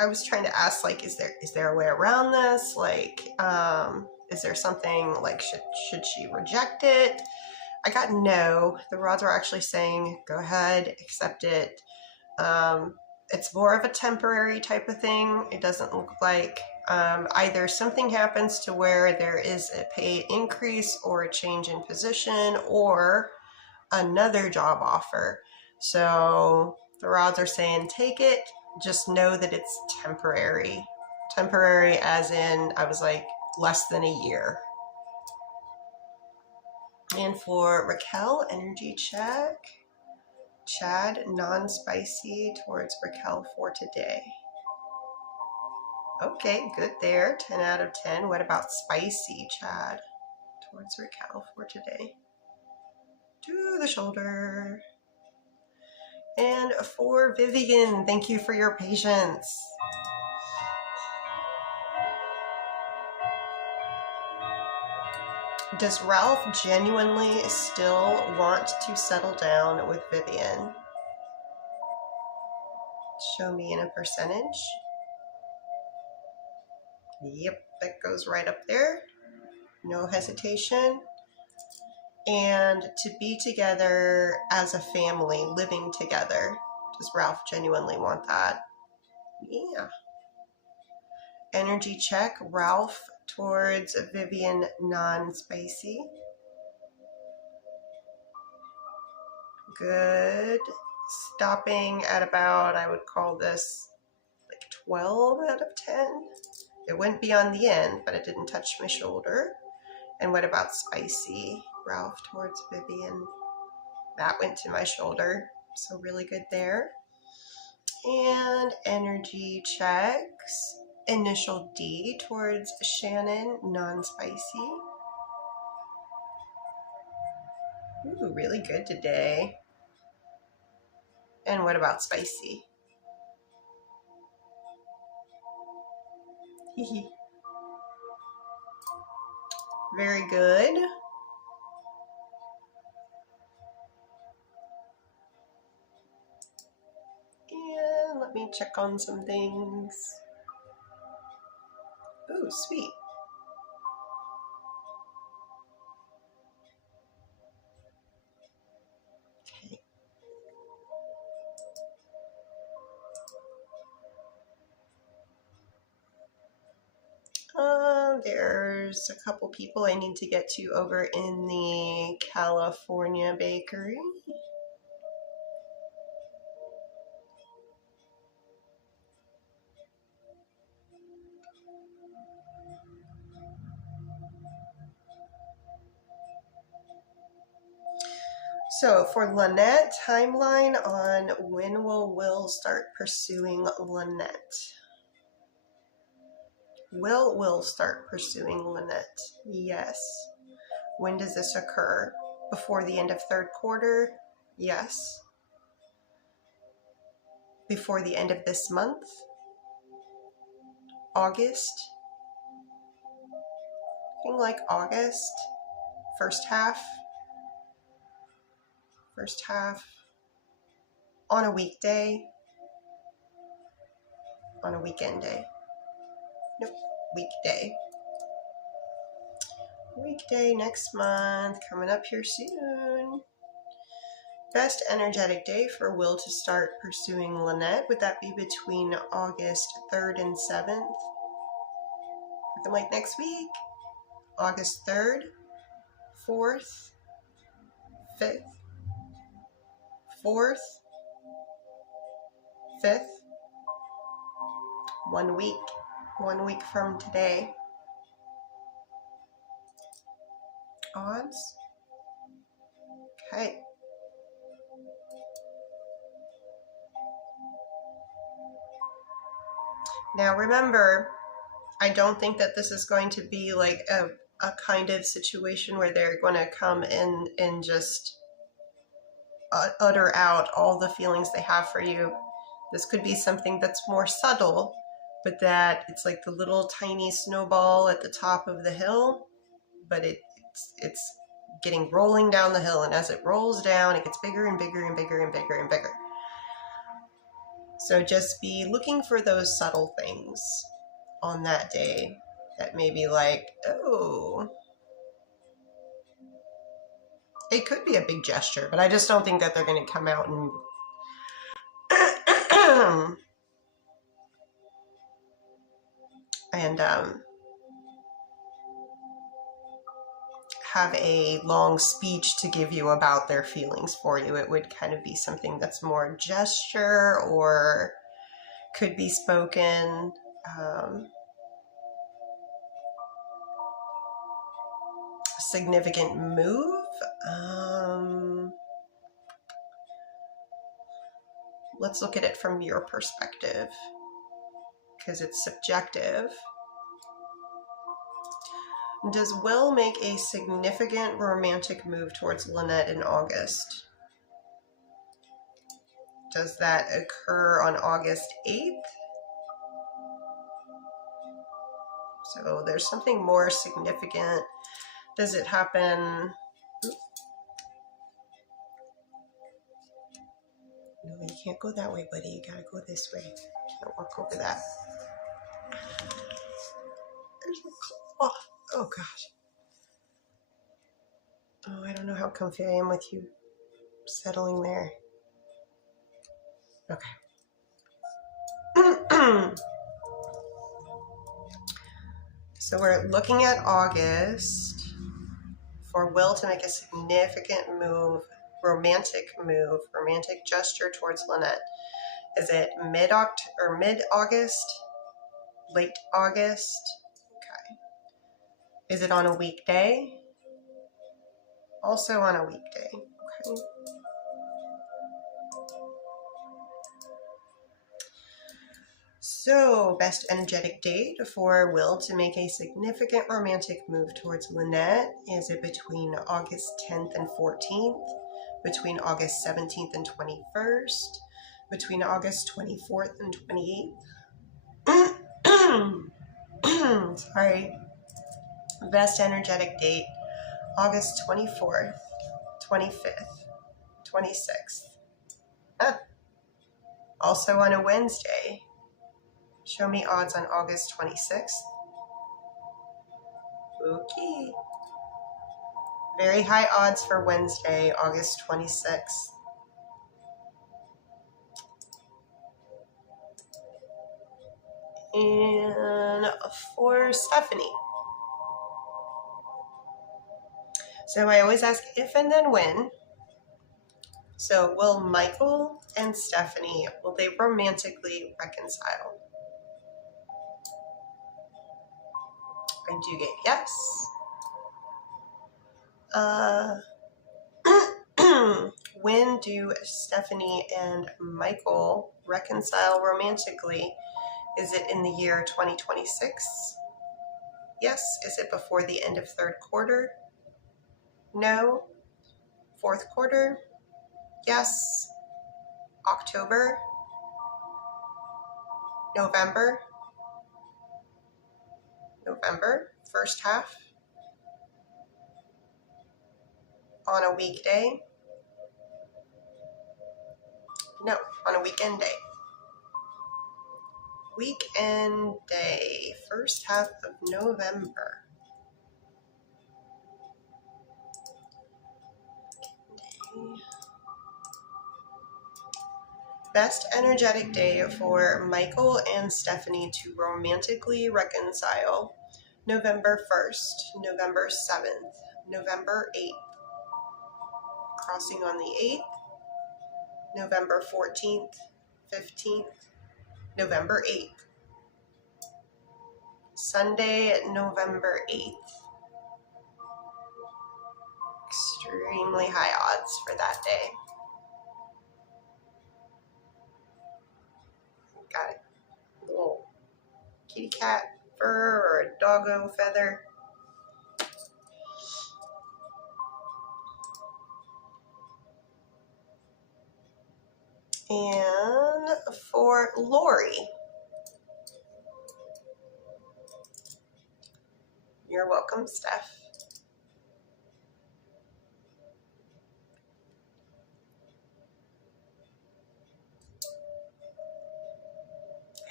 I was trying to ask, like, is there a way around this? Like, is there something like, should she reject it? I got no. The rods were actually saying, go ahead, accept it. It's more of a temporary type of thing. It doesn't look like either something happens to where there is a pay increase or a change in position or another job offer. So the rods are saying take it, just know that it's temporary. Temporary as in, I was like, less than a year. And for Raquel, energy check. Chad, non-spicy towards Raquel for today. Okay, good there. 10 out of 10. What about spicy, Chad, towards Raquel for today? To the shoulder. And for Vivian, thank you for your patience. Does Ralph genuinely still want to settle down with Vivian? Show me in a percentage. Yep, that goes right up there. No hesitation. And to be together as a family, living together. Does Ralph genuinely want that? Yeah. Energy check. Ralph towards Vivian, non-spicy. Good. Stopping at about, I would call this like 12 out of 10. It went beyond the end, but it didn't touch my shoulder. And what about spicy? Ralph towards Vivian. That went to my shoulder. So really good there. And energy checks. Initial D towards Shannon, non-spicy. Ooh, really good today. And what about spicy? Very good. And let me check on some things. Ooh, sweet. there's a couple people I need to get to over in the California bakery. So for Lynette, timeline on when will Will start pursuing Lynette? Will start pursuing Lynette? Yes. When does this occur? Before the end of third quarter? Yes. Before the end of this month? August? Something like August? First half? First half? On a weekday? On a weekend day? Nope, weekday. Weekday next month, coming up here soon. Best energetic day for Will to start pursuing Lynette, would that be between August 3rd and 7th? Looking like next week. August 3rd, 4th, 5th, 4th, 5th. 1 week. 1 week from today. Odds. Okay. Now remember, I don't think that this is going to be like a kind of situation where they're going to come in and just utter out all the feelings they have for you. This could be something that's more subtle, but that it's like the little tiny snowball at the top of the hill, but it's getting rolling down the hill, and as it rolls down, it gets bigger and bigger and bigger and bigger and bigger. So just be looking for those subtle things on that day that may be like, oh, it could be a big gesture, but I just don't think that they're going to come out and have a long speech to give you about their feelings for you. It would kind of be something that's more gesture or could be spoken. Significant move. Let's look at it from your perspective, because it's subjective. Does Will make a significant romantic move towards Lynette in August? Does that occur on August 8th? So there's something more significant. Does it happen? No, you can't go that way, buddy. You gotta go this way. Can't walk over that. There's a claw. Oh, gosh. Oh, I don't know how comfy I am with you settling there. Okay. So we're looking at August for Will to make a significant move, romantic gesture towards Lynette. Is it mid-August, late August? Okay. Is it on a weekday? Also on a weekday. Okay. So, best energetic date for Will to make a significant romantic move towards Lynette. Is it between August 10th and 14th? Between August 17th and 21st? Between August 24th and 28th? Sorry. Best energetic date, August 24th, 25th, 26th. Also on a Wednesday. Show me odds on August 26th. Okay. Very high odds for Wednesday, August 26th. And for Stephanie, So I always ask if and then when. So will Michael and Stephanie, will they romantically reconcile? I do get yes. When do Stephanie and Michael reconcile romantically? Is it in the year 2026? Yes. Is it before the end of third quarter? No. Fourth quarter? Yes. October? November? November? First half? On a weekday? No, on a weekend day. Weekend day, first half of November. Best energetic day for Michael and Stephanie to romantically reconcile. November 1st, November 7th, November 8th, crossing on the 8th, November 14th, 15th, November 8th. Sunday, November 8th. Extremely high odds for that day. Got it. A little kitty cat fur or a doggo feather. And for Lori, you're welcome, Steph.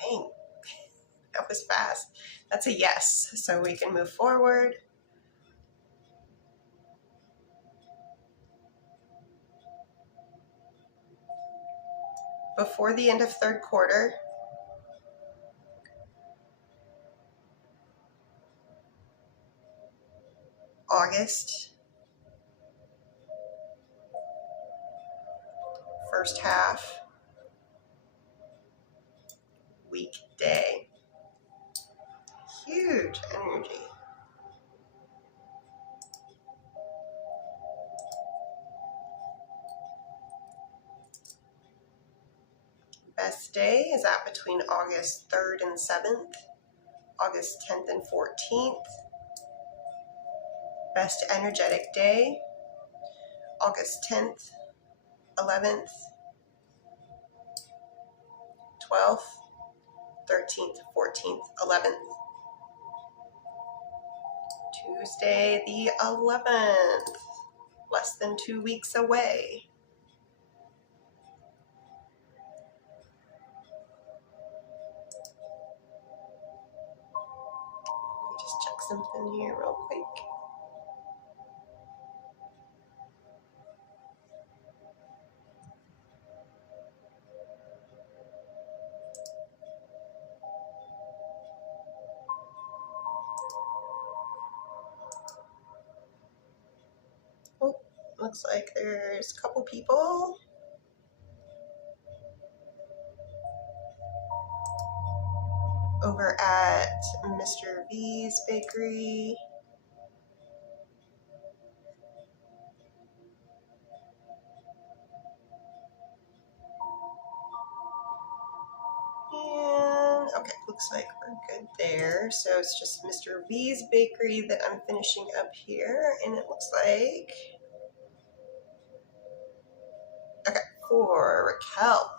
Dang, that was fast. That's a yes, so we can move forward. Before the end of third quarter, August, first half, weekday. Huge energy. Best day is at between August 3rd and 7th, August 10th and 14th. Best energetic day, August 10th, 11th, 12th, 13th, 14th, 11th. Tuesday the 11th, less than 2 weeks away. Let me just check something here real quick. Oh, looks like there's a couple people. Over at Mr. V's Bakery. And okay, looks like we're good there. So it's just Mr. V's Bakery that I'm finishing up here. And it looks like, okay, for Raquel.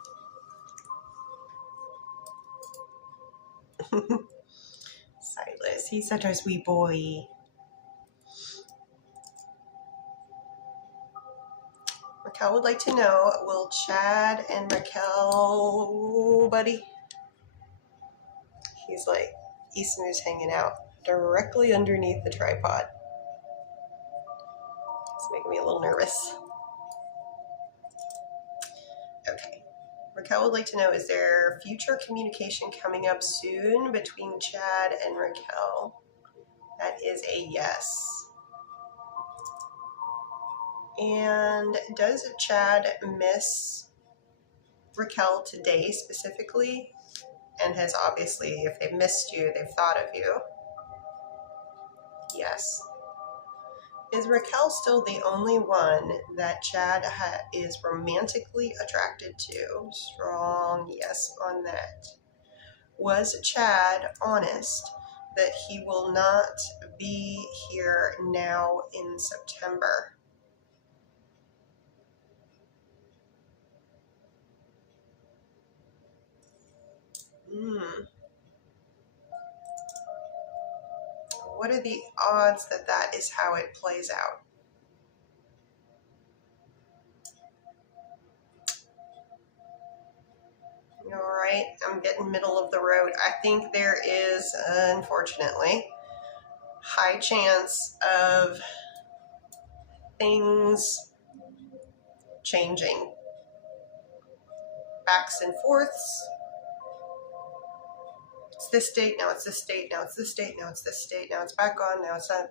Silas, he's such a sweet boy. Raquel would like to know, will Chad and Raquel, buddy? He's like, Easton is hanging out directly underneath the tripod. It's making me a little nervous. Okay. Raquel would like to know, is there future communication coming up soon between Chad and Raquel? That is a yes. And does Chad miss Raquel today specifically? And has obviously, if they've missed you, they've thought of you. Yes. Is Raquel still the only one that Chad is romantically attracted to? Strong yes on that. Was Chad honest that he will not be here now in September? What are the odds that that is how it plays out? All right, I'm getting middle of the road. I think there is, unfortunately, high chance of things changing. Backs and forths. It's this date, now it's this date, now it's this date, now it's this date, now it's back on, now it's not.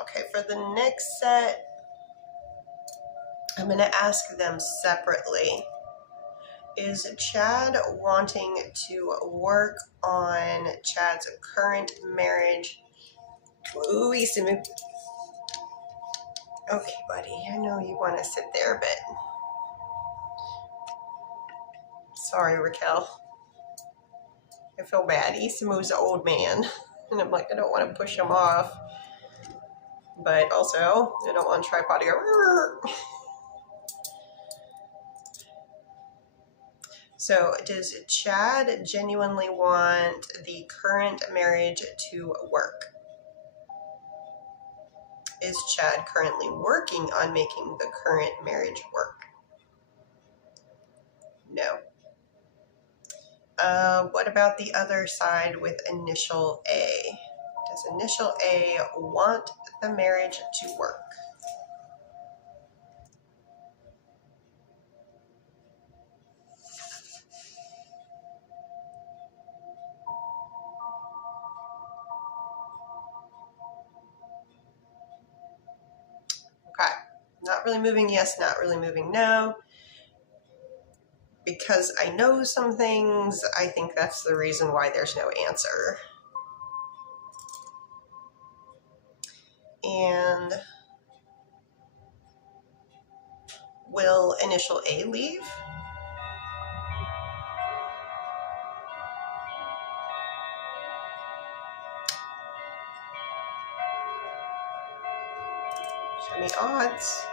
Okay, for the next set, I'm going to ask them separately. Is Chad wanting to work on Chad's current marriage? Ooh, Isimu. Okay, buddy, I know you want to sit there, but sorry, Raquel. I feel bad. Isimu's an old man, and I'm like, I don't want to push him off, but also I don't want tripod to go. So does Chad genuinely want the current marriage to work? Is Chad currently working on making the current marriage work? No. What about the other side with initial A? Does initial A want the marriage to work? Okay, not really moving yes, not really moving no. Because I know some things, I think that's the reason why there's no answer. And will initial A leave? Show me odds.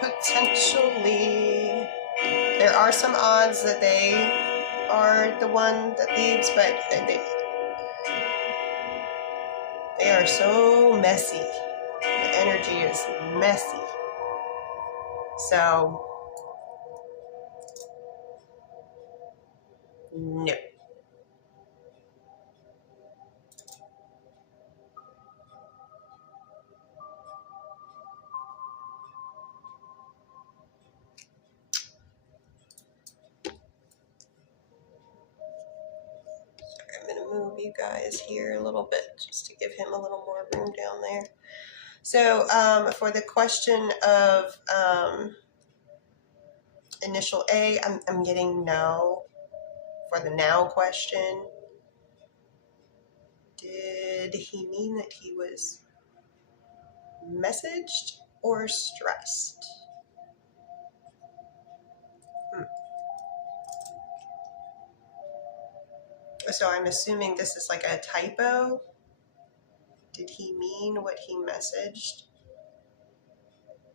Potentially. There are some odds that they are the one that leaves, but they are so messy. The energy is messy. So, no. I'm going to move you guys here a little bit just to give him a little more room down there. So for the question of initial A, I'm getting no. For the now question, did he mean that he was messaged or stressed? So I'm assuming this is like a typo. Did he mean what he messaged?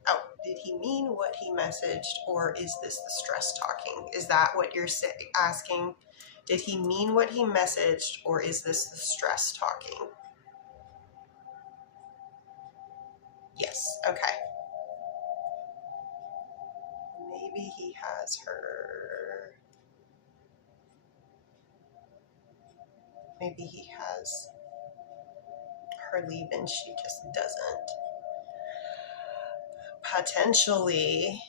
Oh, did he mean what he messaged, or is this the stress talking? Is that what you're asking? Did he mean what he messaged, or is this the stress talking? Yes, okay. Maybe he has her. Maybe he has her leaving. She just doesn't. Potentially,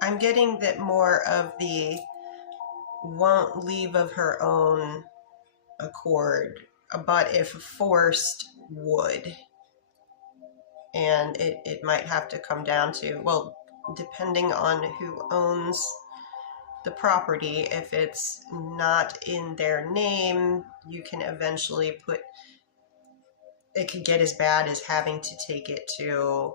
I'm getting that more of the won't leave of her own accord, but if forced, would. And it might have to come down to, well, depending on who owns the property, if it's not in their name, you can eventually put, it could get as bad as having to take it to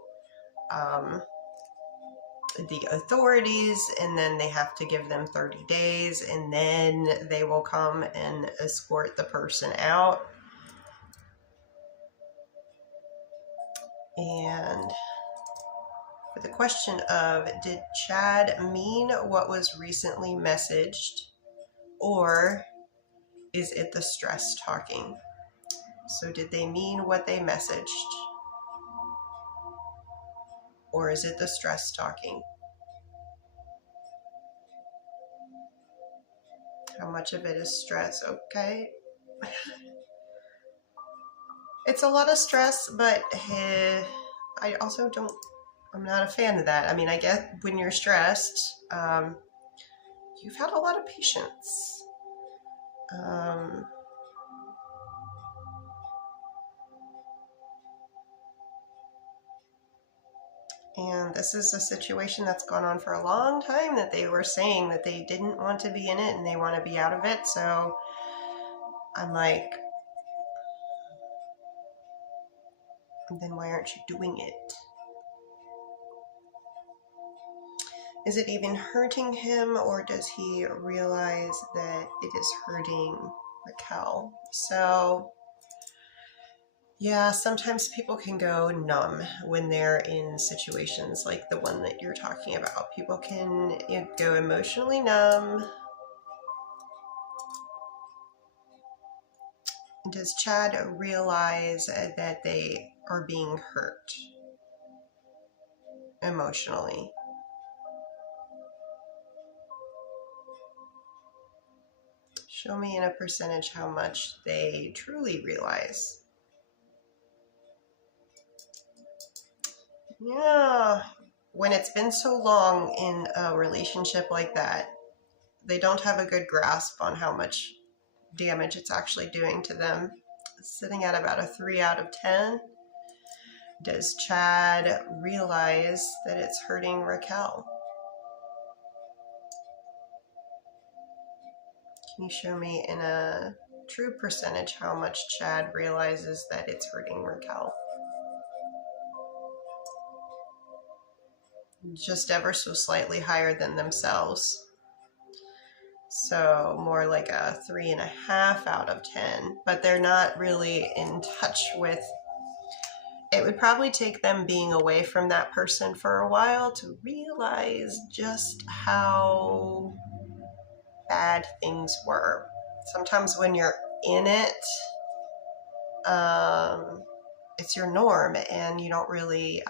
the authorities, and then they have to give them 30 days, and then they will come and escort the person out. And for the question of, did Chad mean what was recently messaged, or is it the stress talking? So did they mean what they messaged, or is it the stress talking? How much of it is stress? Okay. It's a lot of stress, but I also don't, I'm not a fan of that. I mean, I get when you're stressed, you've had a lot of patience. And this is a situation that's gone on for a long time, that they were saying that they didn't want to be in it and they want to be out of it. So I'm like, then why aren't you doing it? Is it even hurting him, or does he realize that it is hurting Raquel? So yeah, sometimes people can go numb when they're in situations like the one that you're talking about. People can go emotionally numb. Does Chad realize that they are being hurt emotionally? Show me in a percentage how much they truly realize. Yeah, when it's been so long in a relationship like that, they don't have a good grasp on how much damage it's actually doing to them. It's sitting at about a 3 out of 10. Does Chad realize that it's hurting Raquel? Can you show me in a true percentage how much Chad realizes that it's hurting Raquel? Just ever so slightly higher than themselves. So more like a 3.5 out of 10, but they're not really in touch with, it would probably take them being away from that person for a while to realize just how bad things were. Sometimes when you're in it, it's your norm, and you don't really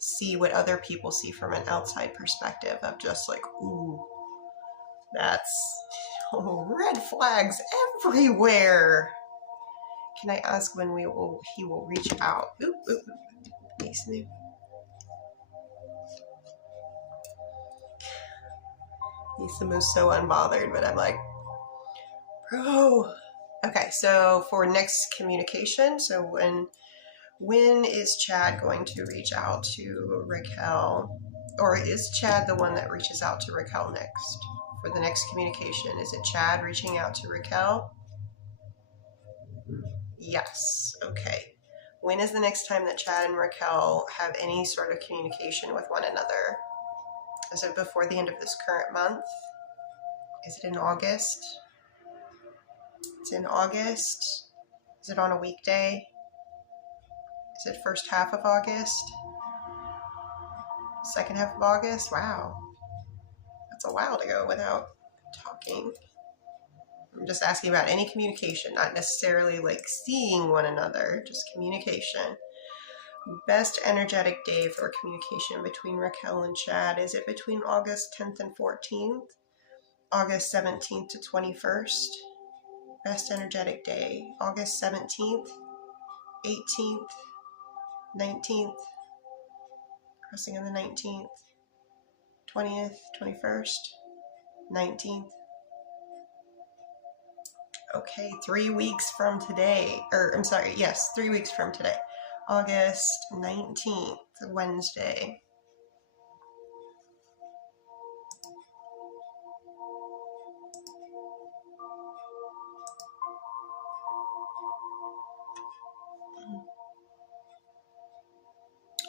see what other people see from an outside perspective of just like, ooh, that's red flags everywhere. Can I ask when he will reach out? Oop, oop, oop. Makes me. Lisa moves so unbothered, but I'm like, bro. Okay, so for next communication, so when is Chad going to reach out to Raquel? Or is Chad the one that reaches out to Raquel next? For the next communication, is it Chad reaching out to Raquel? Yes, okay. When is the next time that Chad and Raquel have any sort of communication with one another? Is it before the end of this current month? Is it in August? It's in August. Is it on a weekday? Is it first half of August? Second half of August? Wow. That's a while to go without talking. I'm just asking about any communication, not necessarily like seeing one another, just communication. Best energetic day for communication between Raquel and Chad. Is it between August 10th and 14th? August 17th to 21st? Best energetic day. August 17th, 18th, 19th, crossing on the 19th, 20th, 21st, 19th. Okay, 3 weeks from today, or I'm sorry, yes, 3 weeks from today. August 19th, Wednesday.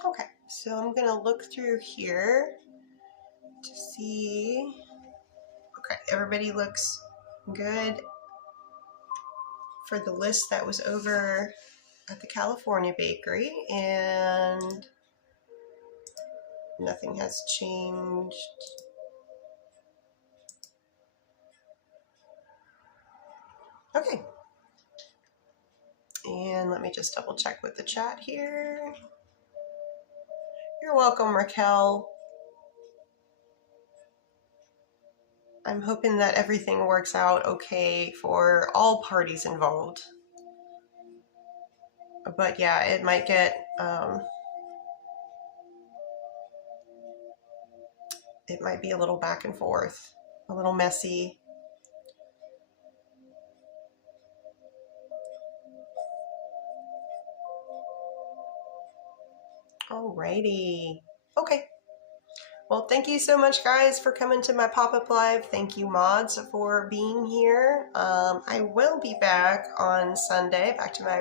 Okay, so I'm gonna look through here to see. Okay, everybody looks good for the list that was over at the California bakery, and nothing has changed. Okay, and let me just double check with the chat here. You're welcome, Raquel. I'm hoping that everything works out okay for all parties involved. But yeah, it might get it might be a little back and forth, a little messy. Alrighty. Okay. Well, thank you so much, guys, for coming to my pop-up live. Thank you, mods, for being here. I will be back on Sunday, back to my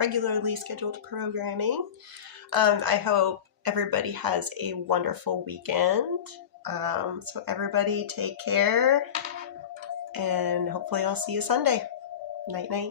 regularly scheduled programming. I hope everybody has a wonderful weekend. So everybody take care, and hopefully I'll see you Sunday. Night, night.